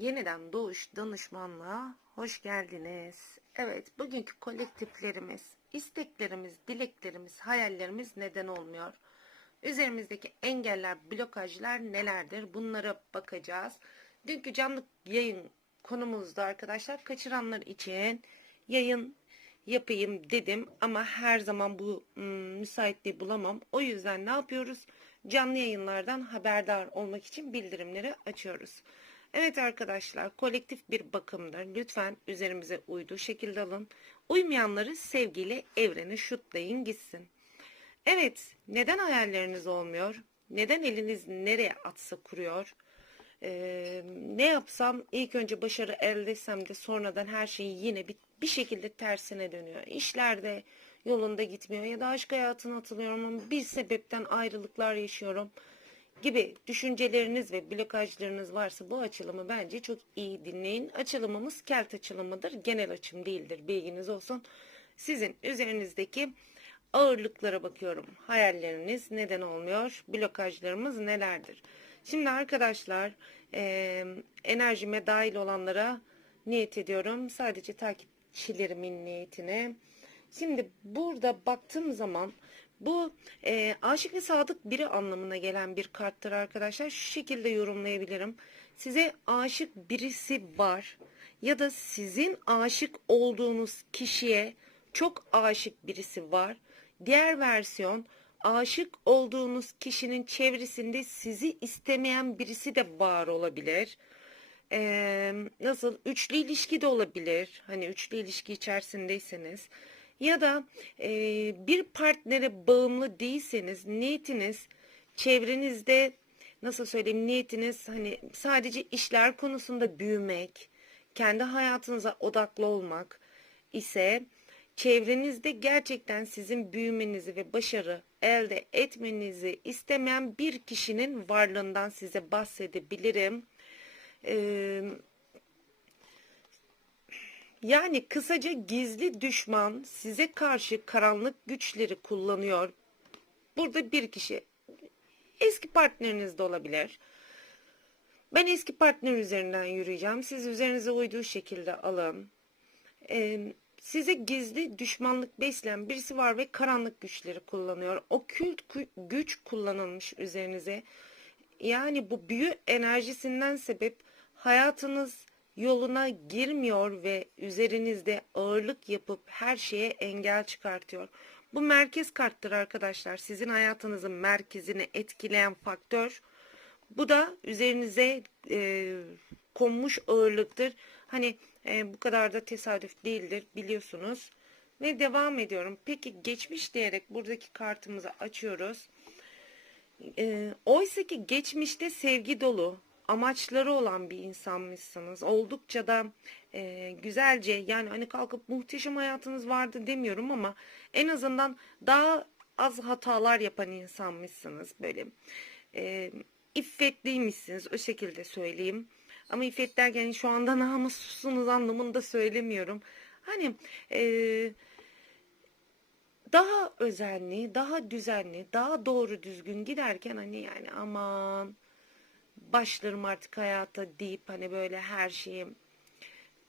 Yeniden Doğuş Danışmanlığa hoş geldiniz. Evet, bugünkü kolektiflerimiz, isteklerimiz, dileklerimiz, hayallerimiz neden olmuyor? Üzerimizdeki engeller, blokajlar nelerdir? Bunlara bakacağız. Dünkü canlı yayın konumuzda arkadaşlar kaçıranlar için yayın yapayım dedim ama her zaman bu ım, müsaitliği bulamam. O yüzden ne yapıyoruz? Canlı yayınlardan haberdar olmak için bildirimleri açıyoruz. Evet arkadaşlar kolektif bir bakımdır. Lütfen üzerimize uyduğu şekilde alın. Uymayanları sevgiyle evrene şutlayın gitsin. Evet neden hayalleriniz olmuyor? Neden eliniz nereye atsa kuruyor? Ee, ne yapsam ilk önce başarı elde etsem de sonradan her şey yine bir, bir şekilde tersine dönüyor. İşlerde yolunda gitmiyor ya da aşk hayatına atılıyorum ama bir sebepten ayrılıklar yaşıyorum gibi düşünceleriniz ve blokajlarınız varsa bu açılımı bence çok iyi dinleyin. Açılımımız kelt açılımıdır. Genel açım değildir. Bilginiz olsun. Sizin üzerinizdeki ağırlıklara bakıyorum. Hayalleriniz neden olmuyor? Blokajlarımız nelerdir? Şimdi arkadaşlar e, enerjime dahil olanlara niyet ediyorum. Sadece takipçilerimin niyetine. Şimdi burada baktığım zaman bu e, aşık ve sadık biri anlamına gelen bir karttır arkadaşlar. Şu şekilde yorumlayabilirim. Size aşık birisi var ya da sizin aşık olduğunuz kişiye çok aşık birisi var. Diğer versiyon aşık olduğunuz kişinin çevresinde sizi istemeyen birisi de var olabilir. Ee, nasıl üçlü ilişki de olabilir. Hani üçlü ilişki içerisindeyseniz ya da e, bir partnere bağımlı değilseniz niyetiniz çevrenizde nasıl söyleyeyim niyetiniz hani sadece işler konusunda büyümek, kendi hayatınıza odaklı olmak ise çevrenizde gerçekten sizin büyümenizi ve başarı elde etmenizi istemeyen bir kişinin varlığından size bahsedebilirim. Ee, yani kısaca gizli düşman size karşı karanlık güçleri kullanıyor. Burada bir kişi eski partneriniz de olabilir. Ben eski partner üzerinden yürüyeceğim. Siz üzerinize uyduğu şekilde alın. Ee, size gizli düşmanlık besleyen birisi var ve karanlık güçleri kullanıyor. Okült güç kullanılmış üzerinize. Yani bu büyü enerjisinden sebep hayatınız yoluna girmiyor ve üzerinizde ağırlık yapıp her şeye engel çıkartıyor. Bu merkez karttır arkadaşlar. Sizin hayatınızın merkezini etkileyen faktör. Bu da üzerinize e, konmuş ağırlıktır. Hani e, bu kadar da tesadüf değildir biliyorsunuz. Ve devam ediyorum. Peki geçmiş diyerek buradaki kartımızı açıyoruz. E, Oysa ki geçmişte sevgi dolu, amaçları olan bir insanmışsınız. Oldukça da e, güzelce yani hani kalkıp muhteşem hayatınız vardı demiyorum ama en azından daha az hatalar yapan insanmışsınız. Böyle e, iffetliymişsiniz o şekilde söyleyeyim. Ama iffet derken şu anda namuslusunuz anlamında söylemiyorum. Hani e, daha özenli, daha düzenli, daha doğru düzgün giderken hani yani aman başlarım artık hayata deyip hani böyle her şeyi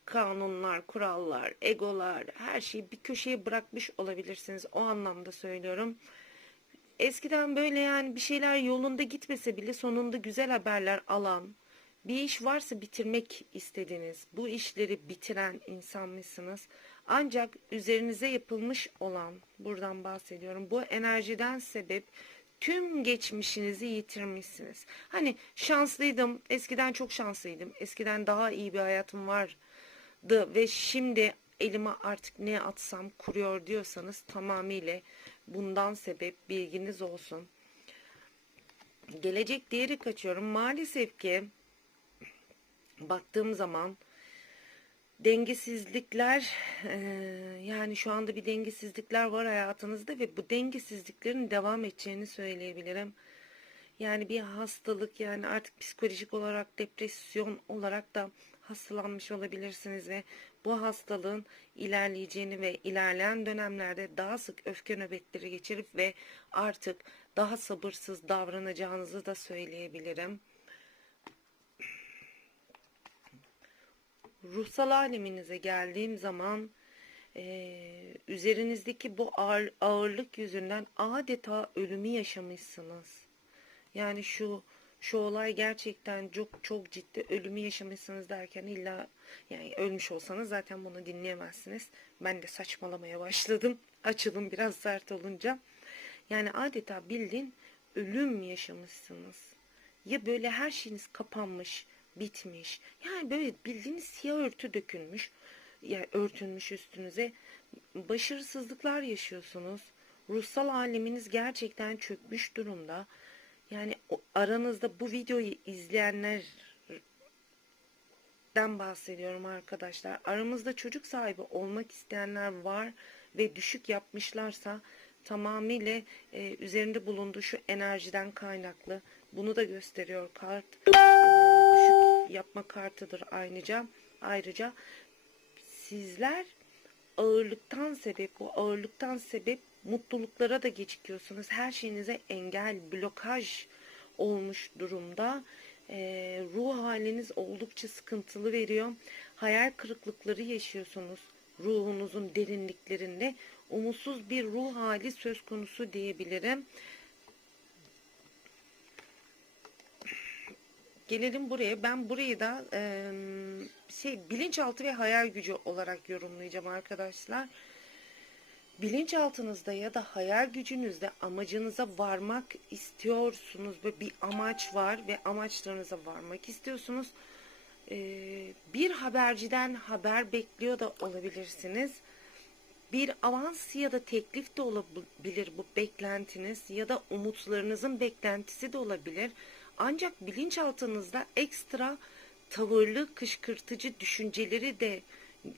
kanunlar, kurallar, egolar, her şeyi bir köşeye bırakmış olabilirsiniz. O anlamda söylüyorum. Eskiden böyle yani bir şeyler yolunda gitmese bile sonunda güzel haberler alan, bir iş varsa bitirmek istediğiniz, bu işleri bitiren insan mısınız? Ancak üzerinize yapılmış olan, buradan bahsediyorum, bu enerjiden sebep tüm geçmişinizi yitirmişsiniz. Hani şanslıydım, eskiden çok şanslıydım, eskiden daha iyi bir hayatım vardı ve şimdi elime artık ne atsam kuruyor diyorsanız tamamıyla bundan sebep bilginiz olsun. Gelecek diğeri kaçıyorum. Maalesef ki baktığım zaman dengesizlikler yani şu anda bir dengesizlikler var hayatınızda ve bu dengesizliklerin devam edeceğini söyleyebilirim. Yani bir hastalık yani artık psikolojik olarak depresyon olarak da hastalanmış olabilirsiniz ve bu hastalığın ilerleyeceğini ve ilerleyen dönemlerde daha sık öfke nöbetleri geçirip ve artık daha sabırsız davranacağınızı da söyleyebilirim. Ruhsal aleminize geldiğim zaman eee, üzerinizdeki bu ağır- ağırlık yüzünden adeta ölümü yaşamışsınız. Yani şu şu olay gerçekten çok çok ciddi ölümü yaşamışsınız derken illa yani ölmüş olsanız zaten bunu dinleyemezsiniz. Ben de saçmalamaya başladım. Açılım biraz sert olunca. Yani adeta bildiğin ölüm yaşamışsınız. Ya böyle her şeyiniz kapanmış, bitmiş. Yani böyle bildiğiniz siyah örtü dökülmüş. Ya örtülmüş üstünüze. Başarısızlıklar yaşıyorsunuz. Ruhsal aleminiz gerçekten çökmüş durumda. Yani aranızda bu videoyu izleyenlerden bahsediyorum arkadaşlar. Aramızda çocuk sahibi olmak isteyenler var ve düşük yapmışlarsa tamamıyla e, üzerinde bulunduğu şu enerjiden kaynaklı. Bunu da gösteriyor kart. E, yapma kartıdır ayrıca. Ayrıca sizler ağırlıktan sebep bu ağırlıktan sebep mutluluklara da gecikiyorsunuz. Her şeyinize engel, blokaj olmuş durumda. Ee, ruh haliniz oldukça sıkıntılı veriyor. Hayal kırıklıkları yaşıyorsunuz. Ruhunuzun derinliklerinde umutsuz bir ruh hali söz konusu diyebilirim. Gelelim buraya. Ben burayı da eee, şey bilinçaltı ve hayal gücü olarak yorumlayacağım arkadaşlar. Bilinçaltınızda ya da hayal gücünüzde amacınıza varmak istiyorsunuz ve bir amaç var ve amaçlarınıza varmak istiyorsunuz. Eee, bir haberciden haber bekliyor da olabilirsiniz. Bir avans ya da teklif de olabilir bu beklentiniz ya da umutlarınızın beklentisi de olabilir. Ancak bilinçaltınızda ekstra tavırlı, kışkırtıcı düşünceleri de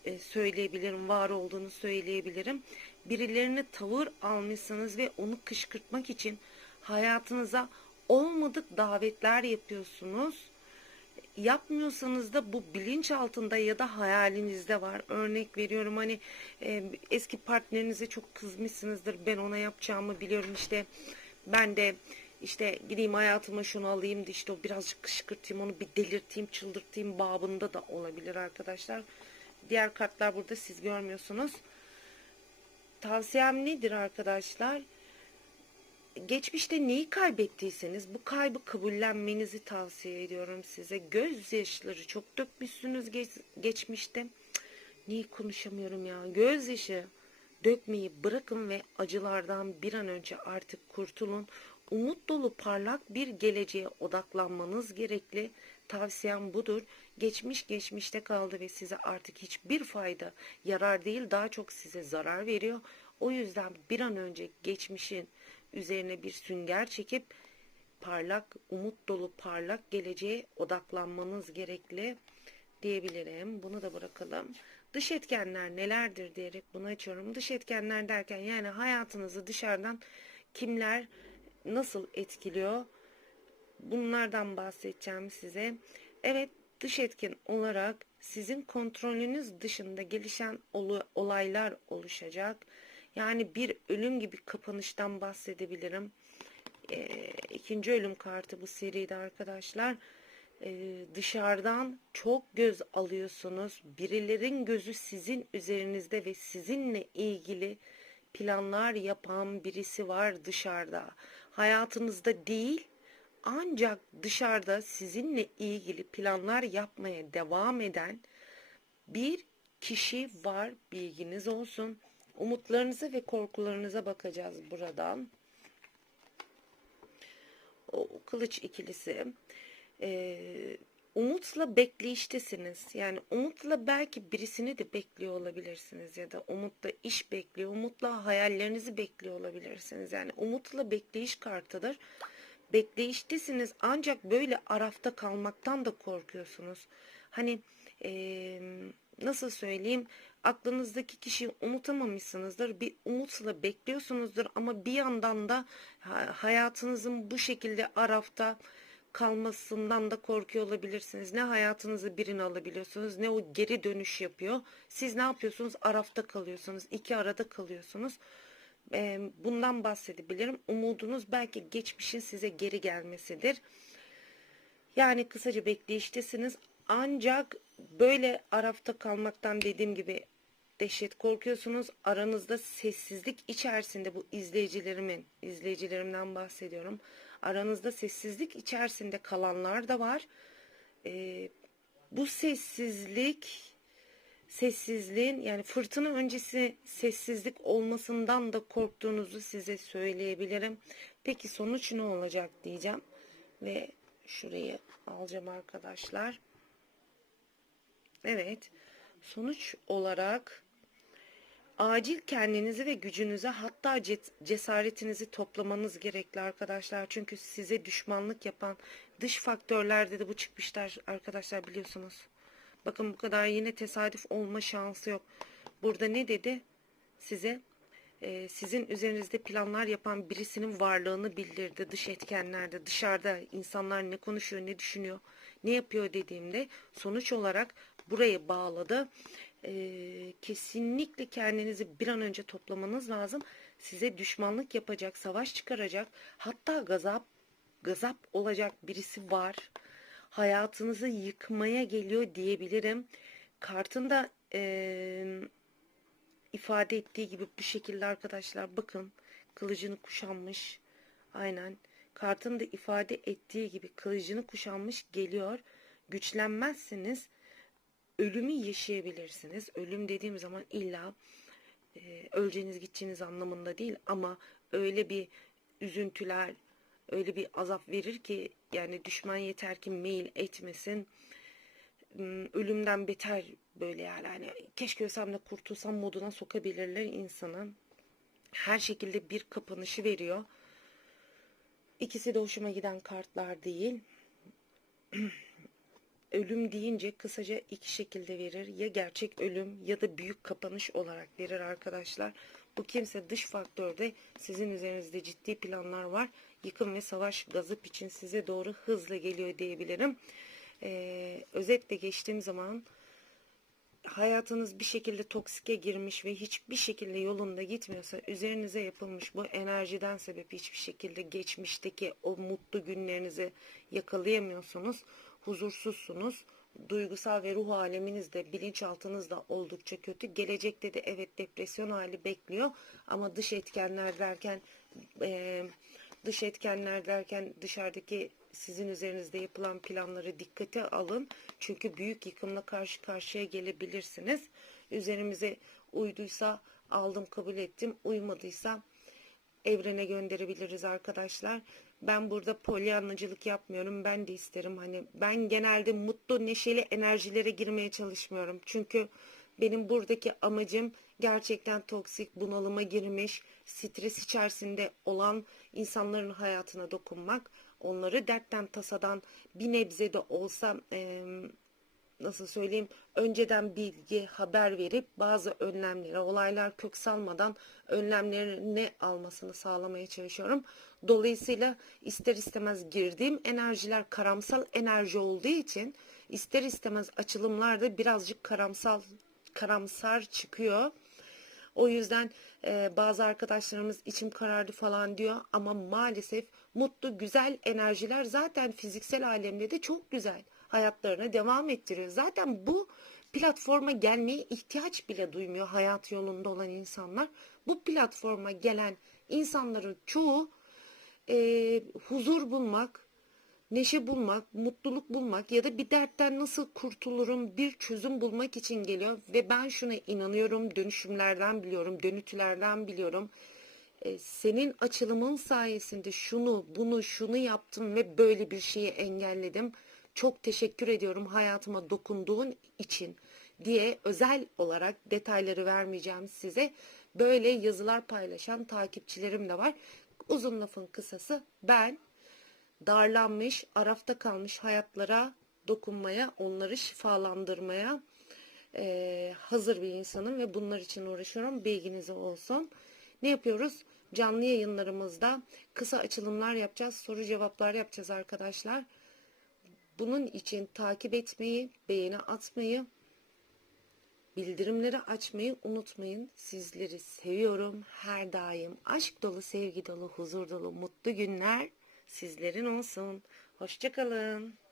e, söyleyebilirim, var olduğunu söyleyebilirim. Birilerine tavır almışsınız ve onu kışkırtmak için hayatınıza olmadık davetler yapıyorsunuz yapmıyorsanız da bu bilinç altında ya da hayalinizde var. Örnek veriyorum hani e, eski partnerinize çok kızmışsınızdır. Ben ona yapacağımı biliyorum işte ben de işte gideyim hayatıma şunu alayım da işte o birazcık kışkırtayım onu bir delirteyim çıldırtayım babında da olabilir arkadaşlar. Diğer kartlar burada siz görmüyorsunuz. Tavsiyem nedir arkadaşlar? geçmişte neyi kaybettiyseniz bu kaybı kabullenmenizi tavsiye ediyorum size. Gözyaşları çok dökmüşsünüz geç, geçmişte. Niye konuşamıyorum ya? Gözyaşı dökmeyi bırakın ve acılardan bir an önce artık kurtulun. Umut dolu parlak bir geleceğe odaklanmanız gerekli. Tavsiyem budur. Geçmiş geçmişte kaldı ve size artık hiçbir fayda, yarar değil daha çok size zarar veriyor. O yüzden bir an önce geçmişin üzerine bir sünger çekip parlak, umut dolu parlak geleceğe odaklanmanız gerekli diyebilirim. Bunu da bırakalım. Dış etkenler nelerdir diyerek bunu açıyorum. Dış etkenler derken yani hayatınızı dışarıdan kimler nasıl etkiliyor? Bunlardan bahsedeceğim size. Evet dış etken olarak sizin kontrolünüz dışında gelişen olaylar oluşacak. Yani bir ölüm gibi kapanıştan bahsedebilirim. Ee, ikinci ölüm kartı bu seride arkadaşlar. Ee, dışarıdan çok göz alıyorsunuz. Birilerin gözü sizin üzerinizde ve sizinle ilgili planlar yapan birisi var dışarıda. Hayatınızda değil ancak dışarıda sizinle ilgili planlar yapmaya devam eden bir kişi var bilginiz olsun. Umutlarınıza ve korkularınıza bakacağız buradan. O kılıç ikilisi. Ee, umutla bekleyiştesiniz. Yani umutla belki birisini de bekliyor olabilirsiniz ya da umutla iş bekliyor, umutla hayallerinizi bekliyor olabilirsiniz. Yani umutla bekleyiş kartıdır. Bekleyiştesiniz ancak böyle arafta kalmaktan da korkuyorsunuz. Hani eee, nasıl söyleyeyim aklınızdaki kişiyi unutamamışsınızdır. Bir umutla bekliyorsunuzdur ama bir yandan da ha- hayatınızın bu şekilde arafta kalmasından da korkuyor olabilirsiniz. Ne hayatınızı birini alabiliyorsunuz ne o geri dönüş yapıyor. Siz ne yapıyorsunuz? Arafta kalıyorsunuz. iki arada kalıyorsunuz. Ee, bundan bahsedebilirim. Umudunuz belki geçmişin size geri gelmesidir. Yani kısaca bekleyiştesiniz. Ancak Böyle arafta kalmaktan dediğim gibi dehşet korkuyorsunuz. Aranızda sessizlik içerisinde bu izleyicilerimin, izleyicilerimden bahsediyorum. Aranızda sessizlik içerisinde kalanlar da var. Ee, bu sessizlik sessizliğin yani fırtına öncesi sessizlik olmasından da korktuğunuzu size söyleyebilirim. Peki sonuç ne olacak diyeceğim ve şurayı alacağım arkadaşlar. Evet. Sonuç olarak acil kendinizi ve gücünüze hatta cesaretinizi toplamanız gerekli arkadaşlar. Çünkü size düşmanlık yapan dış faktörlerde de bu çıkmışlar arkadaşlar biliyorsunuz. Bakın bu kadar yine tesadüf olma şansı yok. Burada ne dedi? Size e, sizin üzerinizde planlar yapan birisinin varlığını bildirdi dış etkenlerde. Dışarıda insanlar ne konuşuyor, ne düşünüyor, ne yapıyor dediğimde sonuç olarak buraya bağladı. E, kesinlikle kendinizi bir an önce toplamanız lazım. Size düşmanlık yapacak, savaş çıkaracak, hatta gazap gazap olacak birisi var. Hayatınızı yıkmaya geliyor diyebilirim. Kartın da eee, ifade ettiği gibi bu şekilde arkadaşlar bakın kılıcını kuşanmış. Aynen. Kartın da ifade ettiği gibi kılıcını kuşanmış geliyor. Güçlenmezsiniz. Ölümü yaşayabilirsiniz. Ölüm dediğim zaman illa e, öleceğiniz gideceğiniz anlamında değil ama öyle bir üzüntüler, öyle bir azap verir ki yani düşman yeter ki mail etmesin. Hmm, Ölümden beter böyle yani hani keşke ölsem de kurtulsam moduna sokabilirler insanı. Her şekilde bir kapanışı veriyor. İkisi de hoşuma giden kartlar değil. ölüm deyince kısaca iki şekilde verir. Ya gerçek ölüm ya da büyük kapanış olarak verir arkadaşlar. Bu kimse dış faktörde sizin üzerinizde ciddi planlar var. Yıkım ve savaş gazap için size doğru hızla geliyor diyebilirim. Ee, özetle geçtiğim zaman hayatınız bir şekilde toksike girmiş ve hiçbir şekilde yolunda gitmiyorsa üzerinize yapılmış bu enerjiden sebep hiçbir şekilde geçmişteki o mutlu günlerinizi yakalayamıyorsunuz. Huzursuzsunuz. Duygusal ve ruh aleminiz de bilinçaltınız da oldukça kötü. Gelecekte de evet depresyon hali bekliyor ama dış etkenler derken eee, dış etkenler derken dışarıdaki sizin üzerinizde yapılan planları dikkate alın. Çünkü büyük yıkımla karşı karşıya gelebilirsiniz. Üzerimize uyduysa aldım kabul ettim. Uymadıysa evrene gönderebiliriz arkadaşlar. Ben burada polyanlacılık yapmıyorum. Ben de isterim hani ben genelde mutlu neşeli enerjilere girmeye çalışmıyorum. Çünkü benim buradaki amacım gerçekten toksik bunalıma girmiş, stres içerisinde olan insanların hayatına dokunmak. Onları dertten tasadan bir nebze de olsa eee, nasıl söyleyeyim önceden bilgi haber verip bazı önlemlere olaylar kök salmadan önlemlerini almasını sağlamaya çalışıyorum. Dolayısıyla ister istemez girdiğim enerjiler karamsal enerji olduğu için ister istemez açılımlarda birazcık karamsal karamsar çıkıyor. O yüzden e, bazı arkadaşlarımız içim karardı falan diyor ama maalesef mutlu güzel enerjiler zaten fiziksel alemde de çok güzel hayatlarına devam ettiriyor. Zaten bu platforma gelmeye ihtiyaç bile duymuyor hayat yolunda olan insanlar. Bu platforma gelen insanların çoğu e, huzur bulmak, neşe bulmak, mutluluk bulmak ya da bir dertten nasıl kurtulurum bir çözüm bulmak için geliyor ve ben şuna inanıyorum dönüşümlerden biliyorum, dönütülerden biliyorum. E, senin açılımın sayesinde şunu, bunu, şunu yaptım ve böyle bir şeyi engelledim. Çok teşekkür ediyorum hayatıma dokunduğun için diye özel olarak detayları vermeyeceğim size. Böyle yazılar paylaşan takipçilerim de var. Uzun lafın kısası ben darlanmış, arafta kalmış hayatlara dokunmaya, onları şifalandırmaya eee, hazır bir insanım ve bunlar için uğraşıyorum. Bilginiz olsun. Ne yapıyoruz? Canlı yayınlarımızda kısa açılımlar yapacağız, soru cevaplar yapacağız arkadaşlar. Bunun için takip etmeyi, beğeni atmayı, bildirimleri açmayı unutmayın. Sizleri seviyorum. Her daim aşk dolu, sevgi dolu, huzur dolu, mutlu günler sizlerin olsun. Hoşçakalın.